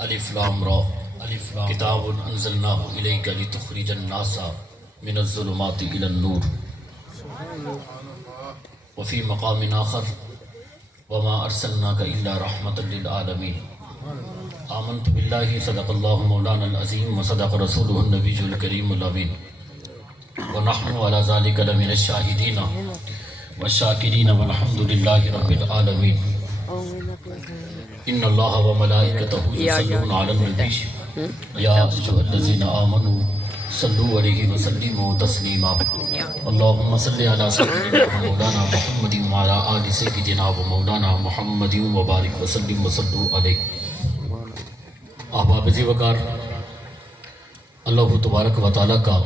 الف لام را کتاب انزلناه الیک لتخرج الناس من الظلمات الى النور وفي مقام آخر وما ارسلناك الا رحمة للعالمين آمنت بالله صدق الله مولانا العظيم وصدق رسوله النبي الكريم الامين ونحن على ذلك لمن الشاهدين والشاكرين والحمد لله رب العالمين ان الله وملائكته يصلون على النبي يا ايها الذين امنوا صلوا عليه وسلموا تسليما اللهم صل على سيدنا مولانا محمد وعلى ال سيدنا ومولانا محمد وبارك وسلم وصلوا عليه. احباب وقار، اللہ تبارک و تعالیٰ کا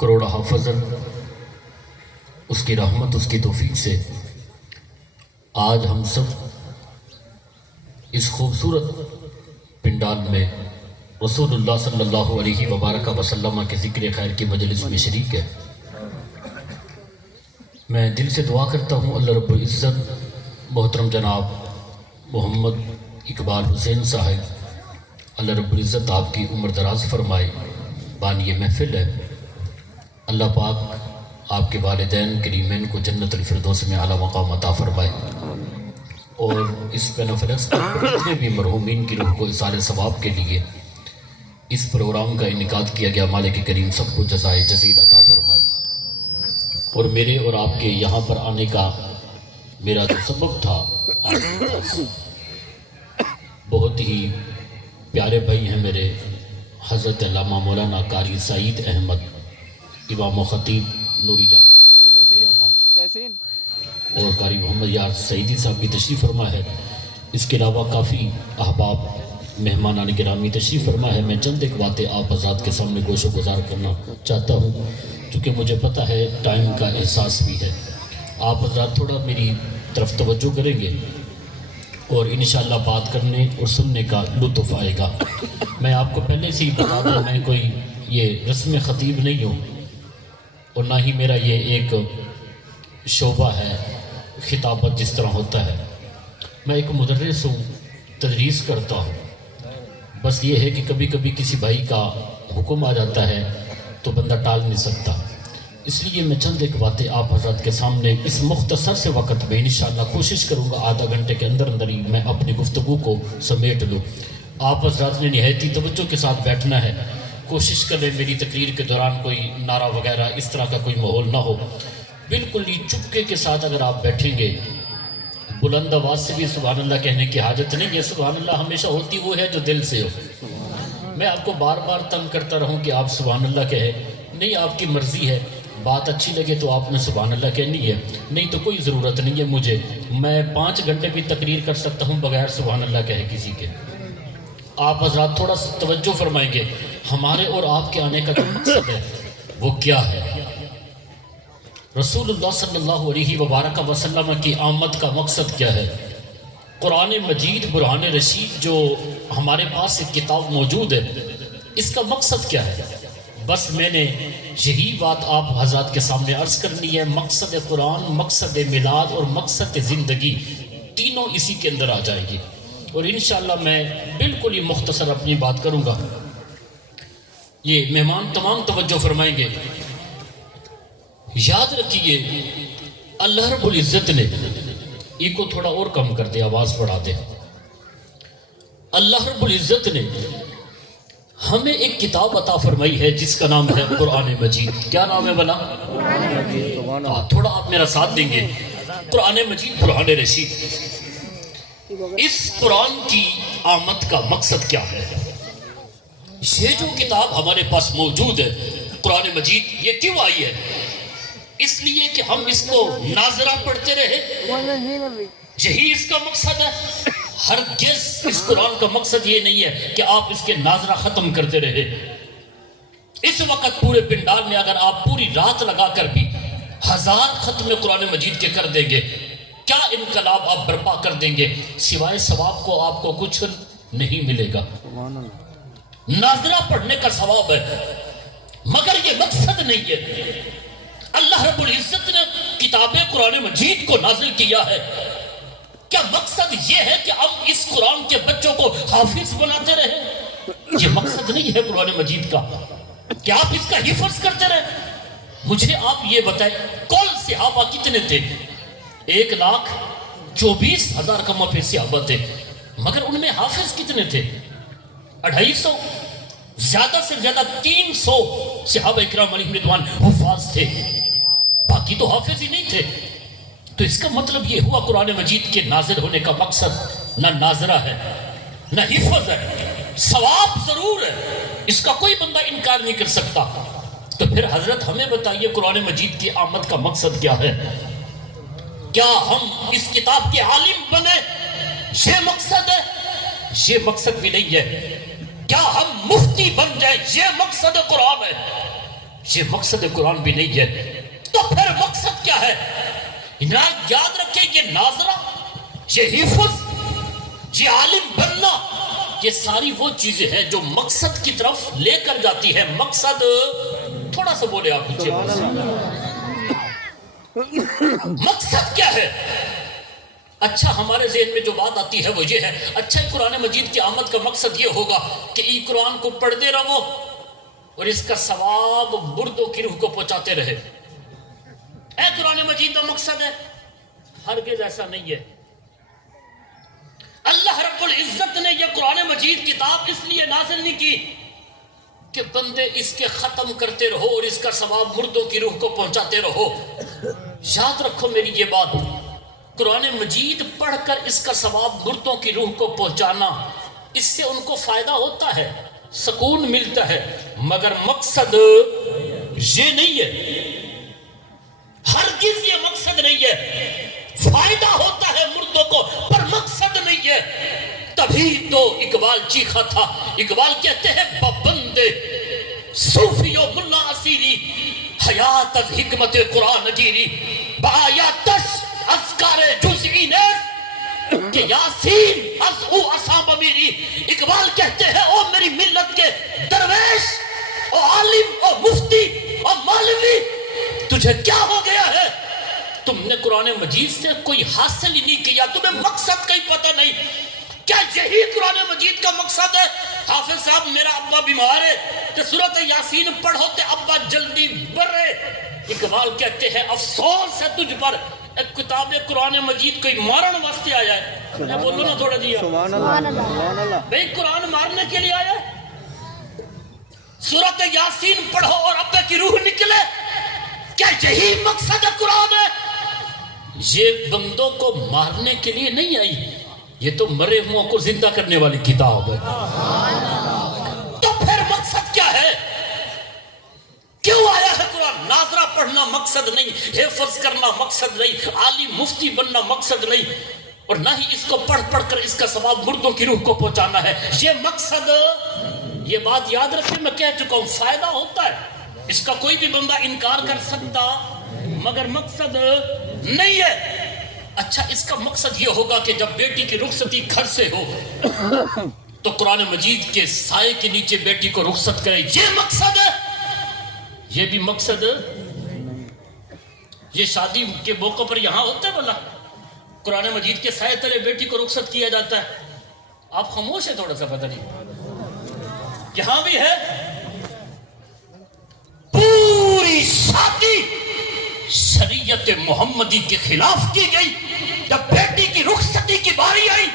کروڑہ فضل، اس کی رحمت، اس کی توفیق سے آج ہم سب اس خوبصورت پنڈال میں رسول اللہ صلی اللہ علیہ وبارک وسلم کے ذکر خیر کی مجلس میں شریک ہے. میں دل سے دعا کرتا ہوں اللہ رب العزت محترم جناب محمد اقبال حسین صاحب، اللہ رب العزت آپ کی عمر دراز فرمائے. بانی محفل ہے، اللہ پاک آپ کے والدین کریمین کو جنت الفردوس میں اعلیٰ مقام عطا فرمائے، اور اس بینفلکس پر جتنے بھی مرحومین کی روح کو اصال ثواب کے لیے اس پروگرام کا انعقاد کیا گیا، مالک کریم سب کو جزائے جزیل عطا فرمائے. اور میرے اور آپ کے یہاں پر آنے کا میرا جو سبب تھا، بہت ہی پیارے بھائی ہیں میرے، حضرت علامہ مولانا قاری سعید احمد امام و خطیب نوری جامع اور قاری محمد یار سعیدی صاحب بھی تشریف فرما ہے. اس کے علاوہ کافی احباب مہمانان گرامی تشریف فرما ہے. میں چند ایک باتیں آپ حضرات کے سامنے گوش و گزار کرنا چاہتا ہوں، کیونکہ مجھے پتہ ہے ٹائم کا احساس بھی ہے. آپ حضرات تھوڑا میری طرف توجہ کریں گے اور انشاءاللہ بات کرنے اور سننے کا لطف آئے گا. میں آپ کو پہلے سے ہی بتا دوں، میں کوئی یہ رسم خطیب نہیں ہوں، اور نہ ہی میرا یہ ایک شعبہ ہے خطابت جس طرح ہوتا ہے. میں ایک مدرس ہوں، تدریس کرتا ہوں. بس یہ ہے کہ کبھی کبھی کسی بھائی کا حکم آ جاتا ہے تو بندہ ٹال نہیں سکتا. اس لیے میں چند ایک باتیں آپ حضرات کے سامنے اس مختصر سے وقت میں انشاءاللہ کوشش کروں گا آدھا گھنٹے کے اندر اندر ہی میں اپنی گفتگو کو سمیٹ لوں. آپ حضرات نے نہایتی توجہ کے ساتھ بیٹھنا ہے. کوشش کریں میری تقریر کے دوران کوئی نعرہ وغیرہ اس طرح کا کوئی ماحول نہ ہو. بالکل ہی چپکے کے ساتھ اگر آپ بیٹھیں گے، بلند آواز سے بھی سبحان اللہ کہنے کی حاجت نہیں ہے. سبحان اللہ ہمیشہ ہوتی وہ ہے جو دل سے ہو. میں آپ کو بار بار تنگ کرتا رہوں کہ آپ سبحان اللہ کہیں، نہیں، آپ کی مرضی ہے. بات اچھی لگے تو آپ نے سبحان اللہ کہنی ہے، نہیں تو کوئی ضرورت نہیں ہے مجھے. میں 5 گھنٹے بھی تقریر کر سکتا ہوں بغیر سبحان اللہ کہے کسی کے. آپ حضرات تھوڑا توجہ فرمائیں گے. ہمارے اور آپ کے آنے کا جو مقصد ہے وہ کیا ہے؟ رسول اللہ صلی اللہ علیہ وبارک وسلم کی آمد کا مقصد کیا ہے؟ قرآن مجید برہان رشید جو ہمارے پاس ایک کتاب موجود ہے، اس کا مقصد کیا ہے؟ بس میں نے یہی بات آپ حضرات کے سامنے عرض کرنی ہے. مقصد قرآن، مقصد میلاد اور مقصد زندگی تینوں اسی کے اندر آ جائے گی. اور انشاءاللہ میں بالکل ہی مختصر اپنی بات کروں گا. یہ مہمان تمام توجہ فرمائیں گے. یاد رکھیے اللہ رب العزت نے کو تھوڑا اور کم کر دے، آواز بڑھا دے. اللہ رب العزت نے ہمیں ایک کتاب عطا فرمائی ہے جس کا نام ہے قرآن مجید. کیا نام ہے بلا؟ تھوڑا آپ میرا ساتھ دیں گے. قرآن مجید برہان رشید. اس قرآن کی آمد کا مقصد کیا ہے؟ یہ جو کتاب ہمارے پاس موجود ہے قرآن مجید، یہ کیوں آئی ہے؟ اس لیے کہ ہم اس کو ناظرہ پڑھتے رہے، یہی اس کا مقصد ہے. ہرگز اس قرآن کا مقصد یہ نہیں ہے کہ آپ اس کے ناظرہ ختم کرتے رہے. اس وقت پورے پنڈال میں اگر آپ پوری رات لگا کر بھی 1000 ختم قرآن مجید کے کر دیں گے، کیا انقلاب آپ برپا کر دیں گے، سوائے ثواب کو آپ کو کچھ نہیں ملے گا. ناظرہ پڑھنے کا ثواب ہے، مگر یہ مقصد نہیں ہے. اللہ رب العزت نے کتاب قرآن مجید کو نازل کیا ہے کیا مقصد یہ ہے کہ ہم اس قرآن کے بچوں کو حافظ بناتے رہے؟ یہ مقصد نہیں ہے قرآن مجید کا کہ آپ اس کا حفظ کرتے رہے. مجھے آپ یہ بتائیں کل صحابہ کتنے تھے؟ 1,24,000 کم و بیش صحابہ تھے، مگر ان میں حافظ کتنے تھے؟ 250. زیادہ سے زیادہ 300 صحابہ اکرام علیہم رضوان حفاظ تھے، باقی تو حافظ ہی نہیں تھے. تو اس کا مطلب یہ ہوا قرآن مجید کے نازل ہونے کا مقصد نہ ناظرہ ہے نہ حفظ ہے، ثواب ضرور ہے، اس کا کوئی بندہ انکار نہیں کر سکتا. تو پھر حضرت ہمیں بتائیے قرآن مجید کی آمد کا مقصد کیا ہے؟ کیا ہم اس کتاب کے عالم بنے یہ مقصد ہے؟ یہ مقصد بھی نہیں ہے. کیا ہم مفتی بن جائیں یہ مقصد قرآن ہے؟ یہ مقصد قرآن بھی نہیں ہے. تو پھر مقصد کیا ہے؟ یاد رکھیں یہ ناظرہ، یہ حفظ، یہ عالم بننا، یہ ساری وہ چیزیں ہیں جو مقصد کی طرف لے کر جاتی ہے. مقصد تھوڑا سا بولے آپ مجھے، مقصد کیا ہے؟ اچھا ہمارے ذہن میں جو بات آتی ہے وہ یہ ہے، اچھا قرآن مجید کی آمد کا مقصد یہ ہوگا کہ ای قرآن کو پڑھتے رہو اور اس کا ثواب مردوں کی روح کو پہنچاتے رہے. اے قرآن مجید کا مقصد ہے؟ ہرگز ایسا نہیں ہے. اللہ رب العزت نے یہ قرآن مجید کتاب اس لیے نازل نہیں کی کہ بندے اس کے ختم کرتے رہو اور اس کا ثواب مردوں کی روح کو پہنچاتے رہو. یاد رکھو میری یہ بات، قرآن مجید پڑھ کر اس کا ثواب مردوں کی روح کو پہنچانا، اس سے ان کو فائدہ ہوتا ہے، سکون ملتا ہے، مگر مقصد یہ نہیں ہے، ہرگز یہ مقصد نہیں ہے. فائدہ ہوتا ہے مردوں کو پر مقصد نہیں ہے. تبھی تو اقبال چیخا تھا، اقبال کہتے ہیں بندے صوفی و ملا اسیری حیات از حکمت قرآن گیری بآیاتش افکار جزئی نیز کہ یاسین از او اسام میری. اقبال کہتے ہیں او میری ملت کے درویش، او عالم، او مفتی، او مولوی، تجھے کیا ہو گیا ہے؟ تم نے قرآن مجید سے کوئی حاصل ہی نہیں کیا، تمہیں مقصد کا ہی پتہ نہیں. کیا یہی قرآن مجید کا مقصد ہے؟ حافظ صاحب میرا ابا بیمار ہے تو سورۃ یاسین پڑھو تے ابا جلدی برے. اقبال کہتے ہیں افسوس ہے تجھ پر، ایک کتاب قرآن مجید کوئی مارن واسطے آیا ہے. میں بولو نا تھوڑا جی، سبحان اللہ، بھئی قرآن مارنے کے لیے آیا ہے؟ سورۃ یاسین پڑھو اور ابے کی روح نکلے، کیا یہی مقصد قرآن ہے؟ یہ بندوں کو مارنے کے لیے نہیں آئی، یہ تو مرے ہوں کو زندہ کرنے والی کتاب ہے. تو پھر مقصد کیا ہے؟ کیوں آیا ہے قرآن؟ ناظرہ پڑھنا مقصد نہیں، حفظ کرنا مقصد نہیں، عالم مفتی بننا مقصد نہیں، اور نہ ہی اس کو پڑھ پڑھ کر اس کا ثواب مردوں کی روح کو پہنچانا ہے. یہ مقصد، یہ بات یاد رکھیں، میں کہہ چکا ہوں فائدہ ہوتا ہے، اس کا کوئی بھی بندہ انکار کر سکتا، مگر مقصد نہیں ہے. اچھا اس کا مقصد یہ ہوگا کہ جب بیٹی کی رخصتی گھر سے ہو تو قرآن مجید کے سائے کے نیچے بیٹی کو رخصت کرے، یہ مقصد ہے؟ یہ بھی مقصد. یہ شادی کے موقع پر یہاں ہوتا ہے بلا قرآن مجید کے سائے تلے بیٹی کو رخصت کیا جاتا ہے. آپ خاموش ہیں تھوڑا سا، پتہ نہیں یہاں بھی ہے. پوری شادی شریعت محمدی کے خلاف کی گئی. جب بیٹی کی رخصتی کی باری آئی،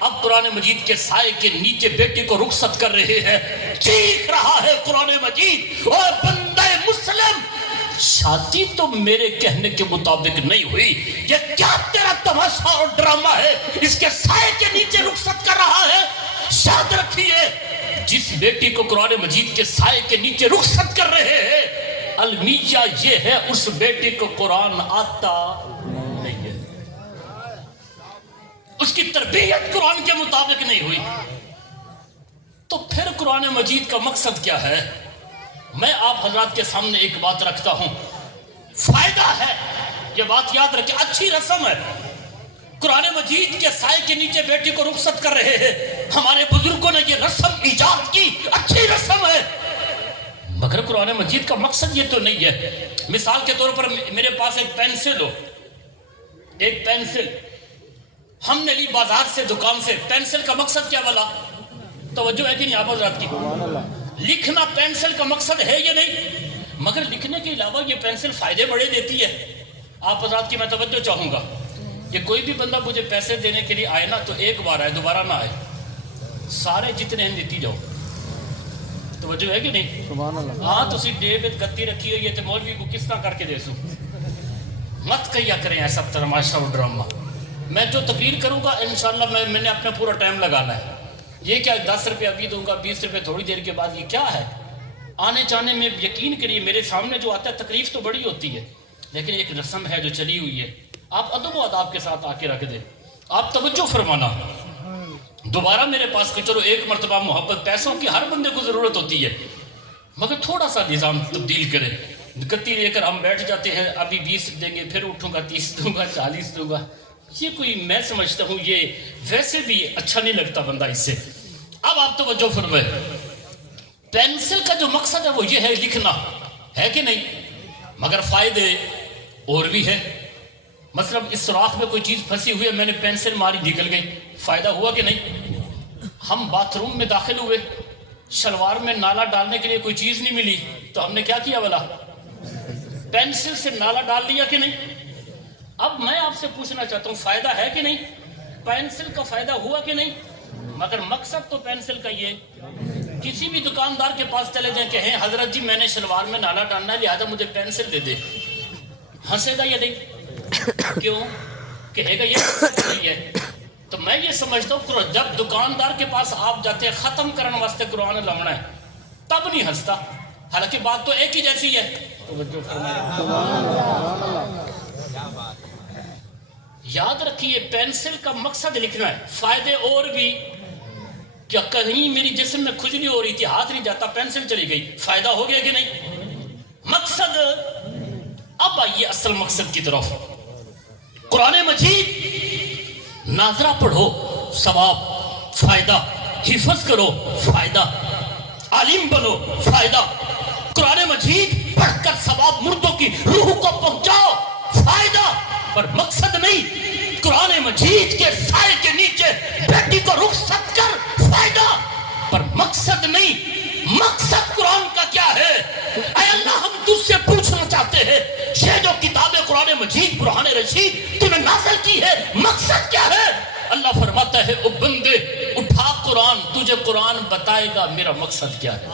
اب قرآن مجید کے سائے کے نیچے بیٹی کو رخصت کر رہے ہیں. چیخ رہا ہے قرآن مجید، اے بندہ مسلم، شادی تو میرے کہنے کے مطابق نہیں ہوئی، یہ کیا تیرا تماشا اور ڈرامہ ہے؟ اس کے سائے کے نیچے رخصت کر رہا ہے. یاد رکھیے جس بیٹی کو قرآن مجید کے سائے کے نیچے رخصت کر رہے ہیں، المیہ یہ ہے اس بیٹی کو قرآن آتا نہیں ہے، اس کی تربیت قرآن کے مطابق نہیں ہوئی. تو پھر قرآن مجید کا مقصد کیا ہے؟ میں آپ حضرات کے سامنے ایک بات رکھتا ہوں، فائدہ ہے، یہ بات یاد رکھیں، اچھی رسم ہے. قرآن مجید کے سائے کے نیچے بیٹی کو رخصت کر رہے ہیں، ہمارے بزرگوں نے یہ رسم ایجاد کی، اچھی رسم ہے، مگر قرآن مجید کا مقصد یہ تو نہیں ہے. مثال کے طور پر میرے پاس ایک پینسل ہو، ایک پینسل ہم نے لی بازار سے دکان سے. پینسل کا مقصد کیا بلا؟ توجہ ہے کہ نہیں آپ حضرات کی؟ لکھنا پینسل کا مقصد ہے یا نہیں؟ مگر لکھنے کے علاوہ یہ پینسل فائدے بڑے دیتی ہے. آپ حضرات کی میں توجہ چاہوں گا کہ کوئی بھی بندہ مجھے پیسے دینے کے لیے آئے نا تو ایک بار آئے, دوبارہ نہ آئے. سارے جتنے ہیں دیتی جاؤ. توجہ ہے کہ نہیں؟ ہاں تسی ڈیب گتی رکھی ہوئی ہے تو مولوی کو کس طرح کر کے دے سوں. مت کیا کریں ایسا تماشا اور ڈرامہ. میں جو تقریر کروں گا انشاءاللہ میں نے اپنا پورا ٹائم لگانا ہے. یہ کیا 10 روپے ابھی دوں گا, 20 روپے تھوڑی دیر کے بعد, یہ کیا ہے؟ آنے جانے میں یقین کریے میرے سامنے جو آتا ہے تکلیف تو بڑی ہوتی ہے, لیکن ایک رسم ہے جو چلی ہوئی ہے. آپ ادب و آداب کے ساتھ آ کے رکھ دیں. آپ توجہ فرمانا. دوبارہ میرے پاس کہ چلو ایک مرتبہ محبت, پیسوں کی ہر بندے کو ضرورت ہوتی ہے, مگر تھوڑا سا نظام تبدیل کریں. گتی لے کر ہم بیٹھ جاتے ہیں, ابھی 20 دیں گے, پھر اٹھوں گا 30 دوں گا, 40 دوں گا. یہ کوئی میں سمجھتا ہوں یہ ویسے بھی اچھا نہیں لگتا بندہ اس سے. اب آپ توجہ فرمائیں. پینسل کا جو مقصد ہے وہ یہ ہے لکھنا, ہے کہ نہیں؟ مگر فائدے اور بھی ہے. مثلا اس سوراخ میں کوئی چیز پھنسی ہوئی ہے, میں نے پینسل ماری نکل گئی, فائدہ ہوا کہ نہیں؟ ہم باتھ روم میں داخل ہوئے, شلوار میں نالا ڈالنے کے لیے کوئی چیز نہیں ملی تو ہم نے کیا کیا بلا؟ پینسل سے نالا ڈال لیا کہ نہیں؟ اب میں آپ سے پوچھنا چاہتا ہوں فائدہ ہے کہ نہیں؟ پینسل کا فائدہ ہوا کہ نہیں؟ مگر مقصد تو پینسل کا یہ. کسی بھی دکاندار کے پاس چلے جائیں کہ ہیں حضرت جی میں نے شلوار میں نالا ڈالنا ہے لہذا مجھے پینسل دے دے, ہنسے گا یا نہیں؟ کیوں؟ کہے گا یہ نہیں ہے. تو میں یہ سمجھتا ہوں جب دکاندار کے پاس آپ جاتے ہیں ختم کرنے واسطے قرآن لاؤنا ہے تب نہیں ہنستا, حالانکہ بات تو ایک ہی جیسی ہے. یاد رکھیے پینسل کا مقصد لکھنا ہے, فائدے اور بھی. کیا کہیں میری جسم میں کھجلی ہو رہی تھی, ہاتھ نہیں جاتا, پینسل چلی گئی, فائدہ ہو گیا کہ نہیں؟ مقصد. اب آئیے اصل مقصد کی طرف. قرآن مجید ناظرہ پڑھو ثواب, فائدہ. حفظ کرو, فائدہ. عالم بنو, فائدہ. قرآن مجید پڑھ کر ثواب مردوں کی روح کو پہنچاؤ, فائدہ. پر مقصد نہیں. قرآن مجید کے سائے کے نیچے بیٹی کو رخصت کر, فائدہ. پر مقصد نہیں. مقصد قرآن کا کیا ہے؟ اے اللہ ہم تجھ سے پوچھنا چاہتے ہیں, یہ جو کتاب قرآن مجید برہان رشید تو نے نازل کی ہے, مقصد کیا ہے؟ اللہ فرماتا ہے او بندے اٹھا قرآن, تجھے قرآن بتائے گا میرا مقصد کیا ہے.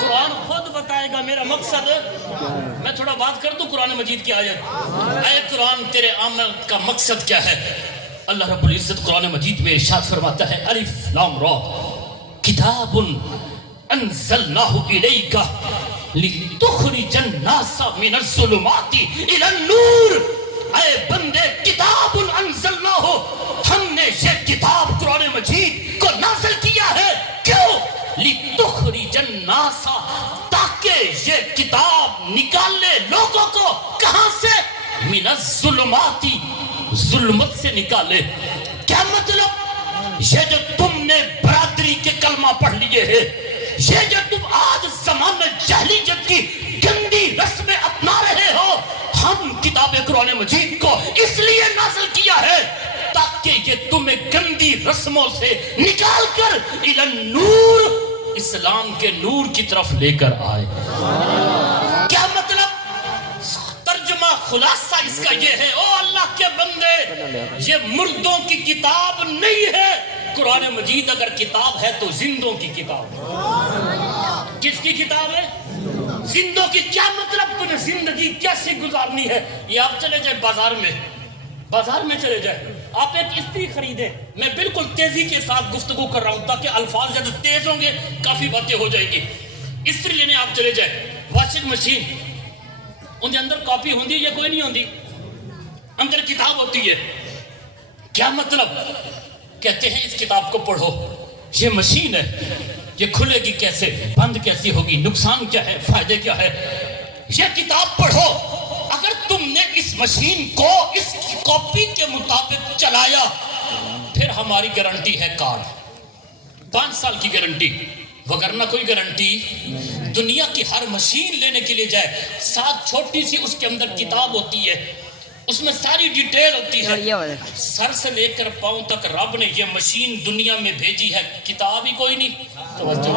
قرآن خود بتائے گا میرا مقصد. میں تھوڑا بات کر دوں قرآن مجید کی آیت. اے قرآن تیرے عمل کا مقصد کیا ہے؟ اللہ رب العزت قرآن مجید میں ارشاد فرماتا ہے الف لام را کتاب انزلناہ الیک لتخرج الناس من الظلمات الی النور. اے بندے کتاب انزلناہ, ہم نے یہ کتاب قرآن مجید کو نازل کیا ہے. کیوں؟ لتخرج الناس, تاکہ یہ کتاب نکالے لوگوں کو. کہاں سے؟ من الظلمات, ظلمت سے نکالے. کیا مطلب؟ یہ جو تم نے برادری کے کلمہ پڑھ لیے ہیں, یہ جو تم آج زمانہ جاہلیت کی گندی رسمیں اپنا رہے ہو, ہم کتاب قرآن مجید کو اس لیے نازل کیا ہے تاکہ یہ تمہیں گندی رسموں سے نکال کر الی النور, اسلام کے نور کی طرف لے کر آئے. کیا مطلب؟ ترجمہ خلاصہ اس کا یہ ہے, او اللہ کے بندے یہ مردوں کی کتاب نہیں ہے. قرآن مجید اگر کتاب ہے تو زندوں کی کتاب ہے. کس کی کتاب ہے؟ زندوں کی. کیا مطلب تمہیں زندگی کیسے گزارنی ہے؟ یہ آپ چلے جائیں بازار میں چلے جائیں, آپ ایک استری خریدیں. میں بالکل تیزی کے ساتھ گفتگو کر رہا ہوں تاکہ الفاظ زیادہ تیز ہوں گے, کافی باتیں ہو جائیں گی. استری لینے آپ چلے جائیں, واشنگ مشین, ان کے اندر کاپی ہوندی یا کوئی نہیں ہوندی؟ اندر کتاب ہوتی ہے. کیا مطلب؟ کہتے ہیں اس کتاب کو پڑھو, یہ مشین ہے, یہ کھلے گی کیسے, بند کیسی ہوگی, نقصان کیا ہے, فائدے کیا ہے. یہ کتاب پڑھو. اگر تم نے اس مشین کو اس کاپی کے مطابق چلایا پھر ہماری گارنٹی ہے کارڈ, 5 سال کی گارنٹی, وگرنہ کوئی گارنٹی. دنیا کی ہر مشین لینے کے لیے جائے, ساتھ چھوٹی سی اس کے اندر کتاب ہوتی ہے, اس میں ساری ڈیٹیل ہوتی ہے، سر سے لے کر پاؤں تک رب نے یہ مشین دنیا میں بھیجی ہے، کتاب ہی کوئی نہیں. توجہ